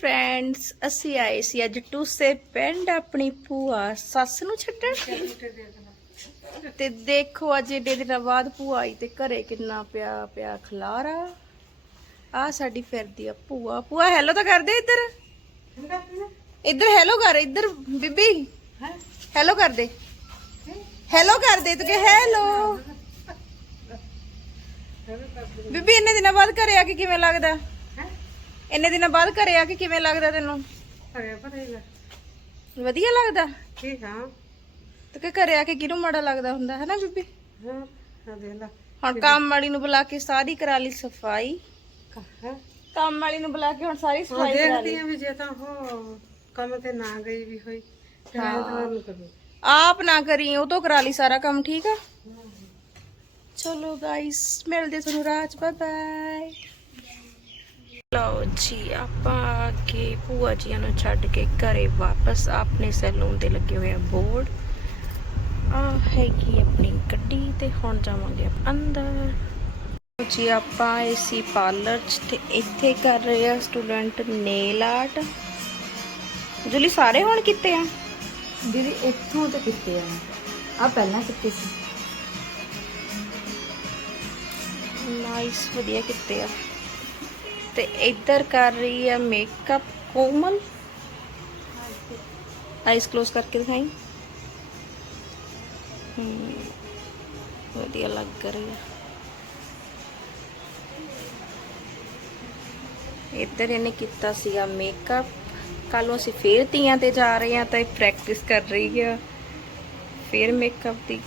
Friends ਅਸੀਂ ਆਏ ਸੀ ਅੱਜ ਟੂਸੇ ਪਿੰਡ ਆਪਣੀ ਭੂਆ ਸੱਸ ਨੂੰ ਛੱਡਣ। ਤੇ ਦੇਖੋ ਅੱਜ ਏਡੇ ਦਿਨਾਂ ਬਾਅਦ ਭੂਆ ਆਈ ਤੇ ਘਰੇ ਕਿੰਨਾ ਪਿਆ ਪਿਆ ਖਲਾਰਾ। ਆ ਸਾਡੀ ਫਿਰਦੀ ਆ ਭੂਆ। ਭੂਆ ਹੈਲੋ ਤਾਂ ਕਰਦੇ ਇੱਧਰ। ਇੱਧਰ ਹੈਲੋ ਕਰ, ਇੱਧਰ ਬੀਬੀ। ਹੈਲੋ ਕਰ ਦੇ। ਹੈਲੋ ਕਰ ਦੇ ਤੂੰ ਕਿ ਹੈਲੋ ਬੀਬੀ, ਇੰਨੇ ਦਿਨਾਂ ਬਾਅਦ ਘਰੇ ਆ ਕੇ ਕਿਵੇਂ ਲੱਗਦਾ? ਇੰਨੇ ਦਿਨਾਂ ਬਾਅਦ ਘਰੇ ਆ ਕੇ ਕਿਵੇਂ ਲੱਗਦਾ ਤੈਨੂੰ? ਵਧੀਆ ਲੱਗਦਾ? ਠੀਕ ਹਾਂ ਤੇ ਕਿ ਘਰੇ ਆ ਕੇ ਕਿਹਨੂੰ ਮਾੜਾ ਲੱਗਦਾ ਹੁੰਦਾ ਹੈ ਨਾ ਬੀਬੀ? ਹਾਂ ਆ ਦੇਖ ਲੈ। ਹੁਣ ਕੰਮ ਵਾਲੀ ਨੂੰ ਬੁਲਾ ਕੇ ਸਾਰੀ ਕਰਾ ਲਈ ਸਫ਼ਾਈ। ਹਾਂ। ਕੰਮ ਵਾਲੀ ਨੂੰ ਬੁਲਾ ਕੇ ਹੁਣ ਸਾਰੀ ਉਹ ਸਫ਼ਾਈ ਕਰਾ ਦੇਖਦੀ ਲਈ। ਆ ਵੀ ਜੇ ਤਾਂ ਉਹ ਕੰਮ ਤੇ ਨਾ ਗਈ ਵੀ ਹੋਈ ਤੇ ਮੈਂ ਤਾਂ ਉਹਨੂੰ ਕਰੂ ਆਪ ਨਾ ਕਰੀ ਉਹ ਤੋਂ ਕਰਾ ਲਈ ਸਾਰਾ ਕੰਮ ਠੀਕ ਆ? ਚਲੋ ਗਾਇਸ ਮਿਲਦੇ ਤੁਹਾਨੂੰ ਰਾਤ ਬਾਏ ਬਾਏ ਲਓ ਜੀ ਆਪਾਂ ਆ ਕੇ ਭੂਆ ਜੀਆਂ ਨੂੰ ਛੱਡ ਕੇ ਘਰੇ ਵਾਪਸ ਆਪਣੇ ਸੈਲੂਨ ਤੇ ਲੱਗੇ ਹੋਏ ਆ ਬੋਰਡ। ਆ ਹੈਗੀ ਆਪਣੀ ਗੱਡੀ ਤੇ ਹੁਣ ਜਾਵਾਂਗੇ ਅੰਦਰ। ਜੀ ਆਪਾਂ ਏਸੀ ਪਾਰਲਰ ਚ ਤੇ ਇੱਥੇ ਕਰ ਰਹੇ ਆ ਸਟੂਡੈਂਟ ਨੇਲ ਆਰਟ ਜੁਲੀ ਸਾਰੇ ਹੁਣ ਕਿਤੇ ਆ? ਦੀਦੀ ਇੱਥੋਂ ਤੇ ਕਿੱਥੇ ਆ। ਆ ਪਹਿਲਾਂ ਕਿੱਥੇ ਸੀ। ਨਾਈਸ ਵਧੀਆ ਕੀਤੇ ਆ। ਤੇ ਇੱਧਰ ਕਰ ਰਹੀ ਆ ਮੇਕਅਪ ਕੋਮਲ। ਆਈਜ਼ ক্লোਜ਼ ਕਰਕੇ ਦਿਖਾਈ। ਵਧੀਆ ਲੱਗ ਰਹੀ ਆ। ਇੱਧਰ ਇਹਨੇ ਕੀਤਾ ਸੀਗਾ ਮੇਕਅਪ ਕੱਲ ਨੂੰ ਅਸੀਂ ਫੇਰ ਤੀਆਂ ਤੇ ਜਾ ਰਹੇ ਹਾਂ ਤਾਂ ਇਹ ਪ੍ਰੈਕਟਿਸ ਕਰ ਰਹੀ ਆ। ਫੇਰ ਮੇਕਅਪ ਦੀ।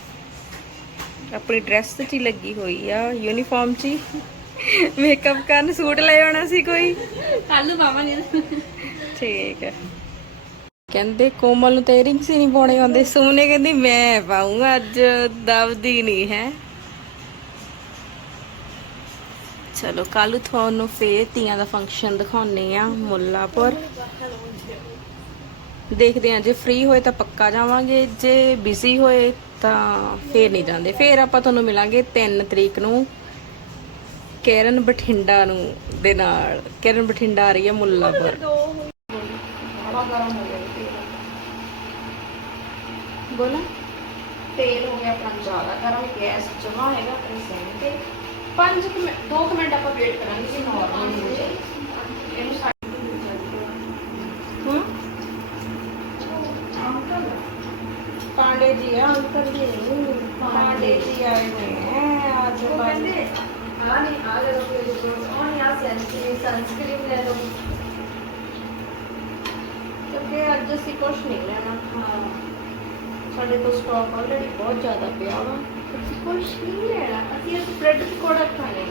ਆਪਣੀ ਡਰੈਸ 'ਚ ਹੀ ਲੱਗੀ ਹੋਈ ਆ ਯੂਨੀਫਾਰਮ 'ਚ ਹੀ ਮੇਕਅਪ ਕਰਨ ਸੂਟ ਲੈ ਆਉਣਾ ਸੀ ਕੋਈ? ਕੱਲ ਨੂੰ ਪਾਵਾਂਗੇ ਠੀਕ ਹੈ। ਕਹਿੰਦੇ ਕੋਮਲ ਨੂੰ ਤੇ ਰਿੰਗਸ ਹੀ ਨਹੀਂ ਪਾਉਣੇ ਆਉਂਦੇ। ਸੋਨੇ ਕਹਿੰਦੀ ਮੈਂ ਪਾਉਂਗਾ ਅੱਜ ਦਬਦੀ ਨਹੀਂ ਹੈ। ਚਲੋ ਕੱਲ ਤੁਹਾਨੂੰ ਫੇਰ ਤੀਆਂ ਦਾ ਫੰਕਸ਼ਨ ਦਿਖਾਉਣੇ ਆ ਮੁੱਲਾਪੁਰ। ਦੇਖਦੇ ਆ ਜੇ ਫ੍ਰੀ ਹੋਏ ਤਾਂ ਪੱਕਾ ਜਾਵਾਂਗੇ ਜੇ ਬਿਜ਼ੀ ਹੋਏ ਤਾਂ ਫੇਰ ਨਹੀਂ ਜਾਂਦੇ। ਫੇਰ ਆਪਾਂ ਤੁਹਾਨੂੰ ਮਿਲਾਂਗੇ 3 ਤਰੀਕ ਨੂੰ। ਕੇਰਨ ਬਠਿੰਡਾ ਨੂੰ ਦੇ ਨਾਲ। ਕੇਰਨ ਬਠਿੰਡਾ ਆ ਰਹੀ ਹੈ ਮੁੱਲਾਪੁਰ ਬੋਲਾ। ਤੇਲ ਹੋ ਗਿਆ ਆਪਣਾ ਜ਼ਿਆਦਾ ਗਰਮ ਗੈਸ ਜਮਾ ਹੈਗਾ ਆਪਣੇ ਸੈਨ ਤੇ। 5 ਮਿੰਟ 2 ਮਿੰਟ ਆਪਾਂ ਵੇਟ ਕਰਾਂਗੇ ਜੇ ਨਾਰਮਲ ਹੋ ਜਾਏ। ਇਹਨੂੰ ਸਾਈਡ ਤੇ ਹੋ ਜਾਏ ਹੂੰ? ਪਾਂਡੇ ਜੀ ਆ ਅੰਕਲ ਜੀ। ਪਾਂਡੇ ਜੀ ਆਏ ਹੈ ਅੱਜ ਕਹਿੰਦੇ ਆ ਨਹੀਂ ਆ ਲੈ ਲਓ ਫੇਸ ਵਾਸ਼ ਉਹ ਨਹੀਂ ਆ ਸਨਸਕ੍ਰੀਨ ਸਨਸਕ੍ਰੀਨ ਲੈ ਲਓ। ਕਿਉਂਕਿ ਅੱਜ ਅਸੀਂ ਕੁਝ ਨਹੀਂ ਲੈਣਾ। ਹਾਂ। ਸਾਡੇ ਕੋਲ ਸਟਾਕ ਆਲਰੇਡੀ ਬਹੁਤ ਜ਼ਿਆਦਾ ਪਿਆ ਵਾ। ਅਸੀਂ ਕੁਝ ਨਹੀਂ ਲੈਣਾ। ਅਸੀਂ ਅੱਜ ਬ੍ਰੈਡ ਪਕੌੜਾ ਖਾਣੇ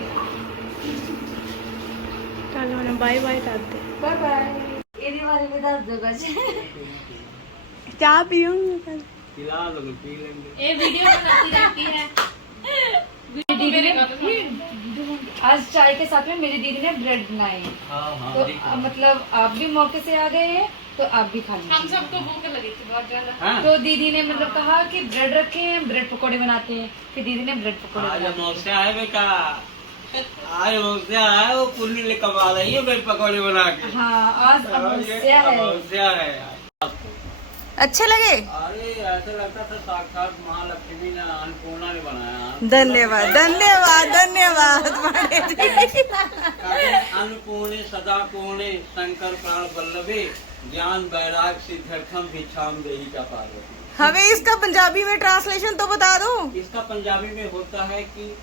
ਕੱਲ ਹੁਣ ਬਾਏ ਬਾਏ ਕਰਦੇ। ਬਾਏ ਬਾਏ ਇਹਦੇ ਬਾਰੇ ਵੀ ਦੱਸ ਦਿਓ ਕੁਝ ਚਾਹ ਪੀਉਂਗੇ ਕੱਲ ਪਿਲਾ ਲਓ ਪੀ ਲੈਂਗੇ ਇਹ ਵੀਡੀਓ ਬਣਾਤੀ ਰਹਤੀ ਹੈ। ਵੀਡੀਓ आज चाय के साथ में मेरी दीदी ने ब्रेड बनाए हैं। तो अ, मतलब आप भी मौके से आ गए हैं तो आप भी खा लीजिए। हम सबको भूख लगी थी बहुत ज़्यादा। हाँ? तो दीदी ने मतलब कहा कि ब्रेड रखे हैं ब्रेड पकोड़े बनाते हैं। फिर दीदी ने ब्रेड पकोड़े आज आए बेटा। आज मौसे आए वो पुण्य कमा रही है ब्रेड पकौड़े बना के। हाँ आज अमावस्या है मौसिया है अच्छे लगे? अरे ऐसा लगता था साक्षात महालक्ष्मी ने अन्नपूर्णा ने बनाया। धन्यवाद धन्यवाद धन्यवाद अन्नपूर्णे सदा पूर्णे शंकर प्राण वल्लभे ज्ञान वैराग सिद्ध्यर्थम भिक्षाम देही का पार्वती। हमें इसका पंजाबी में ट्रांसलेशन तो बता दो। इसका पंजाबी में होता है कि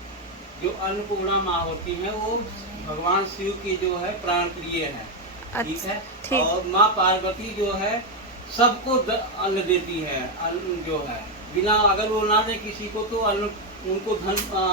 जो अन्नपूर्णा माँ होती है वो भगवान शिव की जो है प्राण प्रिय है। ठीक है? और माँ पार्वती जो है सबको द- अन्न देती है अन्न जो है बिना अगर वो ना दे किसी को तो अन्न उनको धन अ,